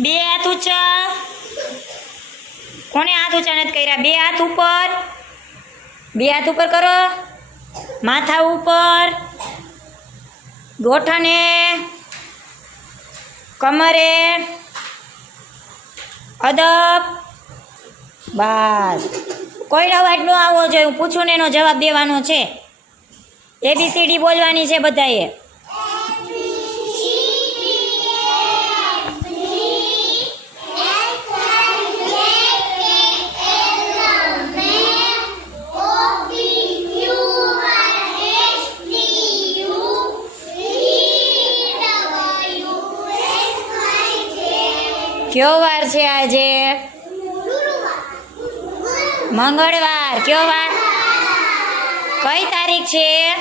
બે હાથ ઊંચા. કોને હાથ ઊંચા નથી કર્યા? બે હાથ ઉપર. બે હાથ ઉપર કરો. માથા ઉપર. ગોઠણે. કમરે. અદબ. બસ. કોઈનો અવાજ ન આવવો જોઈએ. હું પૂછું ને એનો જવાબ દેવાનો છે. એબીસીડી બોલવાની છે બધાએ. કયો વાર છે આજે? મંગળવાર. કયો વાર? કઈ તારીખ છે?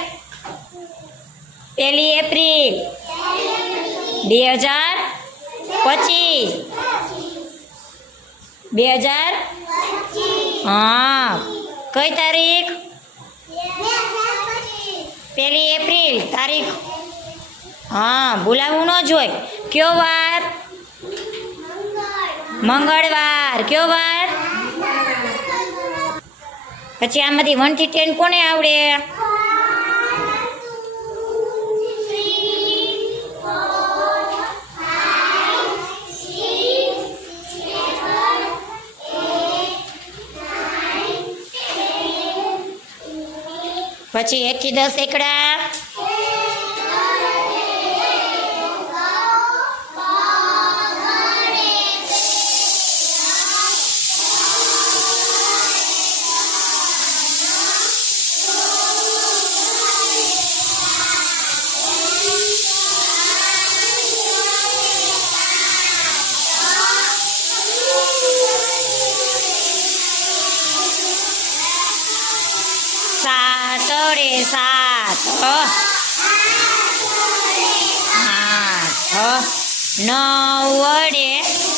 પહેલી એપ્રિલ. બે હજાર પચીસ. બે હજાર હા. કઈ તારીખ? પહેલી એપ્રિલ તારીખ. હા, ભૂલાવું ન જોઈ. કયો વાર? મંગળવાર. કયો વાર? પછી આમાંથી વનથી ટેન કોને આવડે? પછી એક થી દસ એકડા. અડે સાત આઠ નવ વડે